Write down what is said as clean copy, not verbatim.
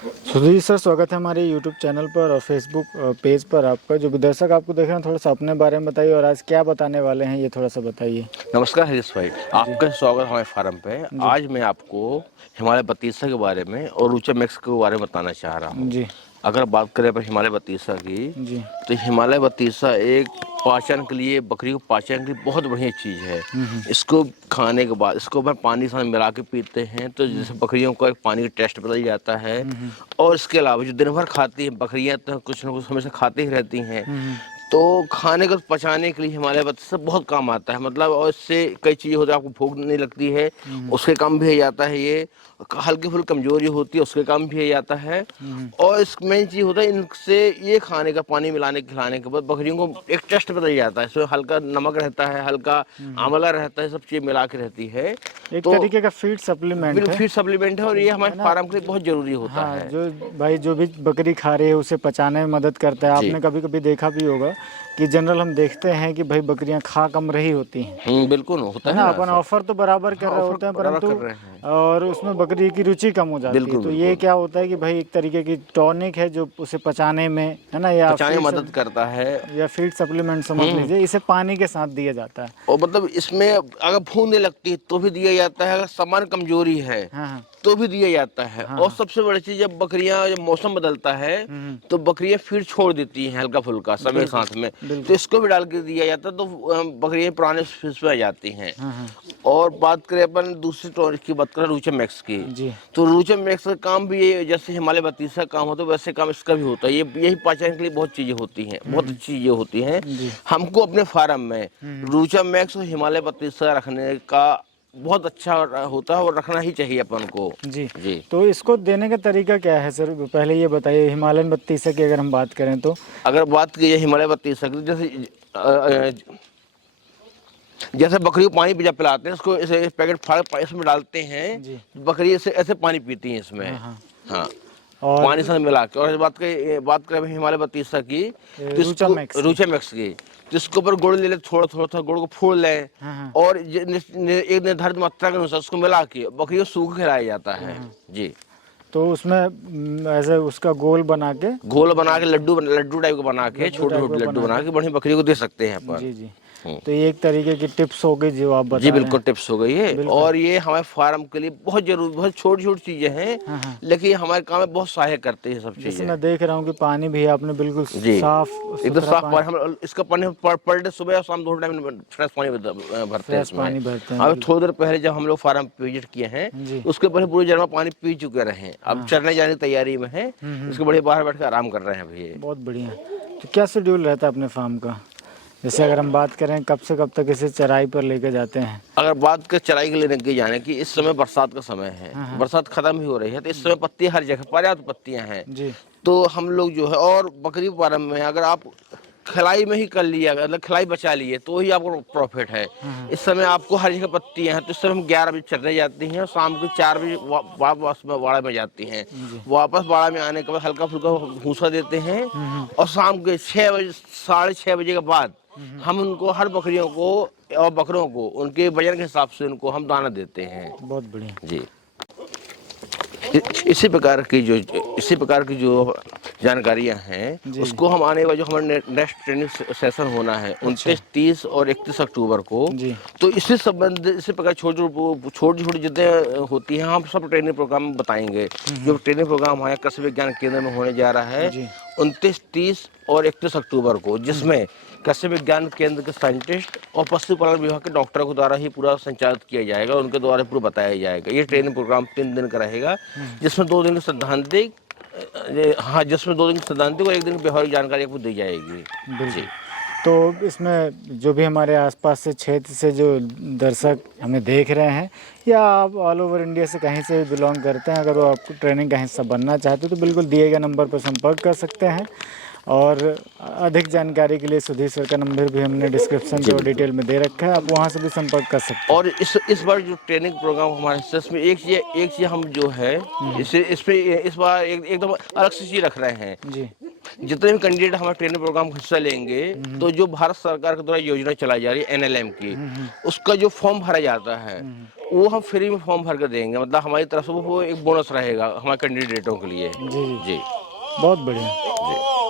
Sudhir sir, स्वागत है हमारे यूट्यूब चैनल पर और फेसबुक पेज पर आपका। जो भी दर्शक आपको देख रहे हैं, थोड़ा सा अपने बारे में बताइए और आज क्या बताने वाले हैं ये थोड़ा सा बताइए। नमस्कार हरीश भाई, जी आपका स्वागत है हमारे फार्म पे। जी आज मैं आपको हिमालय बत्तीसा के बारे में और रूचा मैक्स के बारे में बताना चाह रहा हूँ। जी अगर बात करें पर हिमालय बत्तीसा की, जी। तो हिमालय बत्तीसा एक पाचन के लिए, बकरी को पाचन के लिए बहुत बढ़िया चीज़ है। इसको खाने के बाद इसको मैं पानी के साथ मिला के पीते हैं तो जैसे बकरियों का एक पानी का टेस्ट बदल जाता है। और इसके अलावा जो दिन भर खाती हैं बकरियां, तो कुछ ना कुछ हमेशा खाती ही रहती हैं, तो खाने को पचाने के लिए हिमालय बत्तीसा बहुत काम आता है। मतलब और इससे कई चीज़ें होती है, आपको भूख नहीं लगती है उसके काम भी हो जाता है। ये हल्की फुल्की कमजोरी होती है उसके काम भी हो जाता है। और इसमें चीज़ होता है, इनसे ये खाने का पानी मिलाने खिलाने के बाद बकरियों को एक टेस्ट बदल जाता है। इसमें हल्का नमक रहता है, हल्का आंवला रहता है, सब चीज़ मिला के रहती है। एक तो तरीके का फीड सप्लीमेंट है, फीड सप्लीमेंट है और ये हमारे है ना। फार्म के लिए बहुत जरूरी होता हाँ, है। जो भाई जो भी बकरी खा रही है उसे पचाने में मदद करता है। जी। आपने कभी कभी देखा भी होगा कि जनरल हम देखते हैं कि भाई बकरियां खा कम रही होती हैं, बिल्कुल होता है है ना। ना अपन ऐसा। ऑफर तो बराबर कर हाँ, रहे ऑफर होते हैं बराबर परंतु कर रहे हैं। और उसमें बकरी की रुचि कम हो जाती है। बिल्कुल तो ये बिल्कुल क्या होता है कि भाई एक तरीके की टॉनिक है जो उसे पचाने में, है ना, या पचाने में मदद करता है। या फीड सप्लीमेंट समझ लीजिए, इसे पानी के साथ दिया जाता है। और मतलब इसमें अगर भूख नहीं लगती तो भी दिया जाता है, अगर सामान्य कमजोरी है हाँ हाँ तो भी दिया जाता है। हाँ और हाँ। सबसे बड़ी चीज, जब मौसम बदलता है तो बकरियां फिर छोड़ देती हैं हल्का फुल्का समय के बिल्कुल साथ में, तो बिल्कुल। इसको भी डाल के दिया जाता है, तो बकरियां पुराने फिर पे आ जाती हैं। हाँ हाँ। और बात करें अपन दूसरी टॉनिक की, बात करें रूचा मैक्स की, जी तो रूचा मैक्स का काम भी ये जैसे हिमालय बत्तीसा काम होता है वैसे काम इसका भी होता है। ये यही पाचन के लिए बहुत चीजें होती हैं, बहुत अच्छी चीजें होती हैं। जी हमको अपने फार्म में रूचा मैक्स और हिमालय बत्तीसा रखने का बहुत अच्छा होता है और रखना ही चाहिए अपन को। जी। जी। तो इसको देने का तरीका क्या है सर? पहले ये बताइए, हिमालयन बत्तीसा की अगर हम बात करें तो। अगर बात की जाए हिमालय बत्तीसा की, जैसे बकरी को पानी जब पिलाते हैं, इसको ऐसे पैकेट फाड़ इसमें डालते हैं, जी। बकरी ऐसे ऐसे पानी पीती है इसमें। हाँ हाँ। हाँ, और पानी से मिला के। और बात करें हिमालय बत्तीसा की, तो रूचा इसको मैक्स की। रूचा मैक्स की, तो इसके ऊपर गुड़ ले लें, थोड़ा थोड़ा थोड़ा गुड़ को फोड़ लें हाँ हाँ और एक निर्धारित मात्रा के अनुसार उसको मिला के बकरी को सूखा खिलाया जाता है। जी। तो उसमें ऐसे उसका गोल बना के, घोल बना के लड्डू टाइप का बना के, लड्डू छोटे टाइप छोटे का लड्डू बना बना के। के बड़ी बकरी को दे सकते हैं अपन। जी जी। तो ये एक तरीके की टिप्स हो गई जो आप जी बता रहे बिल्कुल हैं। टिप्स हो गई है। बिल्कुल। और ये हमारे फार्म के लिए बहुत जरूरी, बहुत छोटी छोटी चीजें हैं, हाँ हाँ। लेकिन हमारे काम में बहुत सहायक करते हैं सब जैसे चीजें। मैं देख रहा हूँ कि पानी भी आपने बिल्कुल जी, साफ एकदम सुथरा साफ पानी, पानी। हम इसका पानी पर डे सुबह और शाम दोनों टाइम फ्रेश पानी भरते हैं फ्रेश इसमें। पानी भरते हैं। अब थोड़ी देर पहले जब हम लोग फार्म विजिट किए हैं, जी। उसके पहले पूरी जन्मा पानी पी चुके रहे, अब हाँ। चढ़ने जाने की तैयारी में है। इसके बड़े बाहर बैठ कर आराम कर रहे हैं अभी ये। बहुत बढ़िया। तो क्या शेड्यूल रहता है अपने फार्म का? जैसे अगर हम बात करें कब से कब तक इसे चराई पर लेके जाते हैं? अगर बात कर चराई के लिए लेके जाने की, इस समय बरसात का समय है, बरसात खत्म ही हो रही है, तो इस समय पत्तियां हर जगह पर्याप्त पत्तियां हैं। जी तो हम लोग जो है, और बकरी फार्म में अगर आप खिलाई में ही कर लिया, मतलब खिलाई बचा लिए, तो ही आपको प्रॉफिट है। इस समय आपको हर जगह पत्तियां हैं, तो इस समय हम 11 बजे चढ़ने जाती हैं और शाम को 4 बजे वापस बाड़ा में जाती हैं। वापस बाड़ा में आने के बाद हल्का फुल्का भूसा देते हैं और शाम के 6 बजे, 6:30 बजे के बाद हम उनको, हर बकरियों को और बकरों को उनके वजन के हिसाब से उनको हम दाना देते हैं। बहुत बढ़िया। जी। इसी प्रकार की जो जानकारियां हैं, जी उसको हम आने वाले जो हमारे नेक्स्ट ट्रेनिंग सेशन होना है 29, 30 और 31 अक्टूबर को, जी तो इसी प्रकार छोटी छोटी जितने होती हैं हम सब ट्रेनिंग प्रोग्राम बताएंगे। जो ट्रेनिंग प्रोग्राम हमारे कृषि विज्ञान केंद्र में होने जा रहा है जी 29, 30 और 31 अक्टूबर को, जिसमें कृषि विज्ञान केंद्र के साइंटिस्ट और पशुपालन विभाग के डॉक्टरों के द्वारा ही पूरा संचालित किया जाएगा, उनके द्वारा पूरा बताया जाएगा। ये ट्रेनिंग प्रोग्राम 3 दिन का रहेगा, जिसमें 2 दिन की सैद्धांतिक, जिसमें 2 दिन की सैद्धांतिक और 1 दिन की व्यवहारिक जानकारी आपको दी जाएगी। बिल्कुल। जी। तो इसमें जो भी हमारे आसपास से क्षेत्र से जो दर्शक हमें देख रहे हैं, या आप ऑल ओवर इंडिया से कहीं से भी बिलोंग करते हैं, अगर वो आपको ट्रेनिंग का हिस्सा बनना चाहते हैं तो बिल्कुल दिए गए नंबर पर संपर्क कर सकते हैं। और अधिक जानकारी के लिए सुधीर सर का नंबर भी हमने डिस्क्रिप्शन जी और बिल्कुल। डिटेल में दे रखा है, आप वहाँ से भी संपर्क कर सकते हैं। और इस बार जो ट्रेनिंग प्रोग्राम हमारे इसमें एक चीज हम जो है, इस बार एकदम अलग सी चीज रख रहे हैं। जी जितने भी कैंडिडेट हमारे ट्रेनिंग प्रोग्राम में हिस्सा लेंगे, तो जो भारत सरकार के द्वारा योजना चलाई जा रही है NLM की, उसका जो फॉर्म भरा जाता है, वो हम फ्री में फॉर्म भर कर देंगे, मतलब हमारी तरफ से वो एक बोनस रहेगा हमारे कैंडिडेटों के लिए। जी जी जी बहुत बढ़िया। जी।